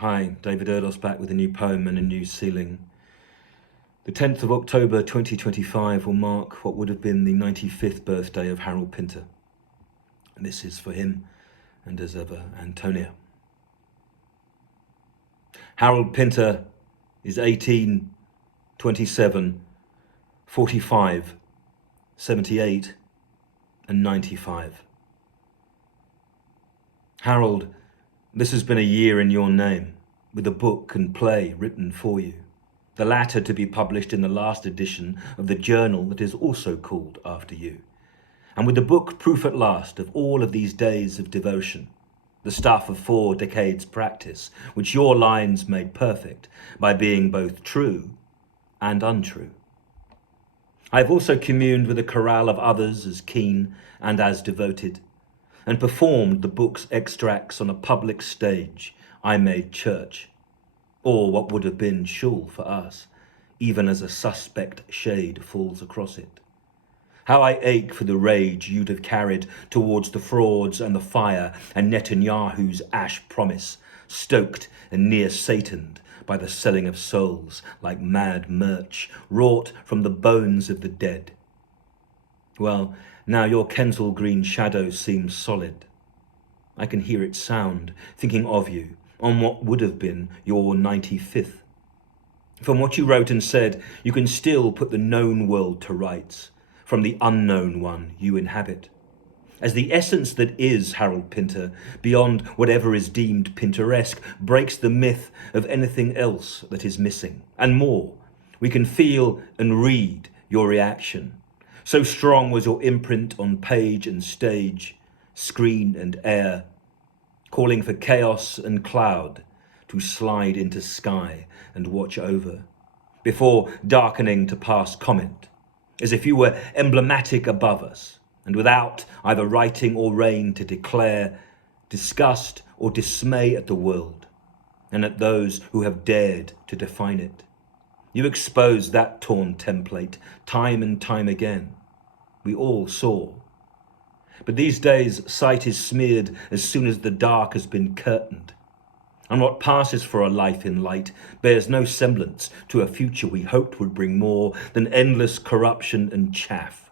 Hi, David Erdos back with a new poem and a new ceiling. The 10th of October 2025 will mark what would have been the 95th birthday of Harold Pinter. And this is for him and, as ever, Antonia. Harold Pinter is 18, 27, 45, 78 and 95. Harold, this has been a year in your name, with a book and play written for you, the latter to be published in the last edition of the journal that is also called after you, and with the book proof at last of all of these days of devotion, the stuff of 4 decades practice, which your lines made perfect by being both true and untrue. I have also communed with a chorale of others as keen and as devoted, and performed the book's extracts on a public stage I made church, or what would have been shul for us, even as a suspect shade falls across it. How I ache for the rage you'd have carried towards the frauds and the fire and Netanyahu's ash promise, stoked and near Sataned by the selling of souls like mad merch, wrought from the bones of the dead. Well, now your Kensal Green shadow seems solid. I can hear its sound, thinking of you, on what would have been your 95th. From what you wrote and said, you can still put the known world to rights, from the unknown one you inhabit. As the essence that is Harold Pinter, beyond whatever is deemed Pinteresque, breaks the myth of anything else that is missing, and more, we can feel and read your reaction. So strong was your imprint on page and stage, screen and air, calling for chaos and cloud to slide into sky and watch over, before darkening to pass comment, as if you were emblematic above us, and without either writing or rain to declare disgust or dismay at the world, and at those who have dared to define it. You exposed that torn template time and time again. We all saw. But these days, sight is smeared as soon as the dark has been curtained. And what passes for a life in light bears no semblance to a future we hoped would bring more than endless corruption and chaff.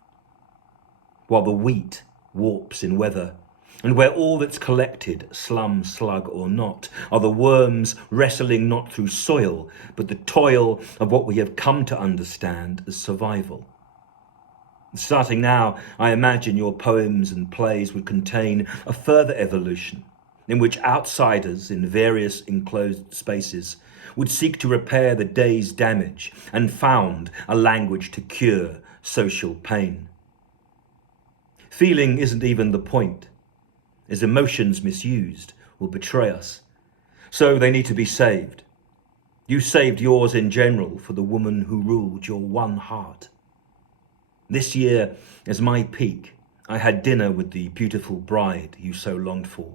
While the wheat warps in weather, and where all that's collected, slum, slug or not, are the worms wrestling not through soil, but the toil of what we have come to understand as survival. Starting now, I imagine your poems and plays would contain a further evolution, in which outsiders in various enclosed spaces would seek to repair the day's damage and found a language to cure social pain. Feeling isn't even the point, as emotions misused will betray us. So they need to be saved. You saved yours in general for the woman who ruled your one heart. This year, as my peak, I had dinner with the beautiful bride you so longed for.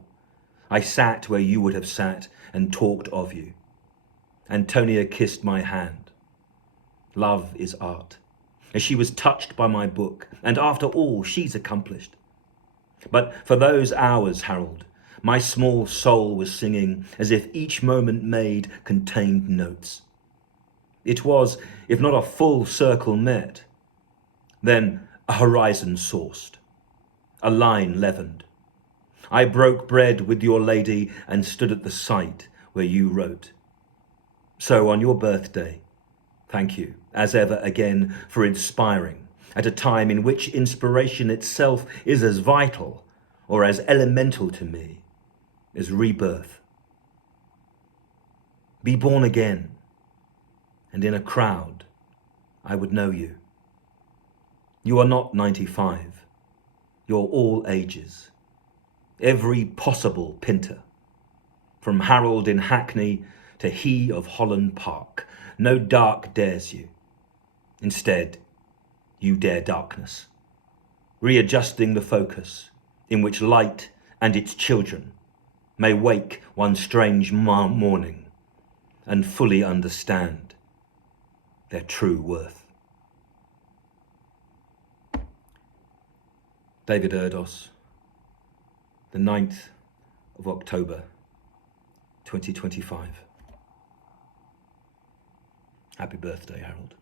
I sat where you would have sat and talked of you. Antonia kissed my hand. Love is art, as she was touched by my book, and after all, she's accomplished. But for those hours, Harold, my small soul was singing as if each moment made contained notes. It was, if not a full circle met, then a horizon sourced, a line leavened. I broke bread with your lady and stood at the site where you wrote. So on your birthday, thank you, as ever again, for inspiring at a time in which inspiration itself is as vital or as elemental to me as rebirth. Be born again, and in a crowd, I would know you. You are not 95. You're all ages. Every possible Pinter. From Harold in Hackney to he of Holland Park. No dark dares you. Instead, you dare darkness. Readjusting the focus in which light and its children may wake one strange morning and fully understand their true worth. David Erdos, the 9th of October, 2025. Happy birthday, Harold.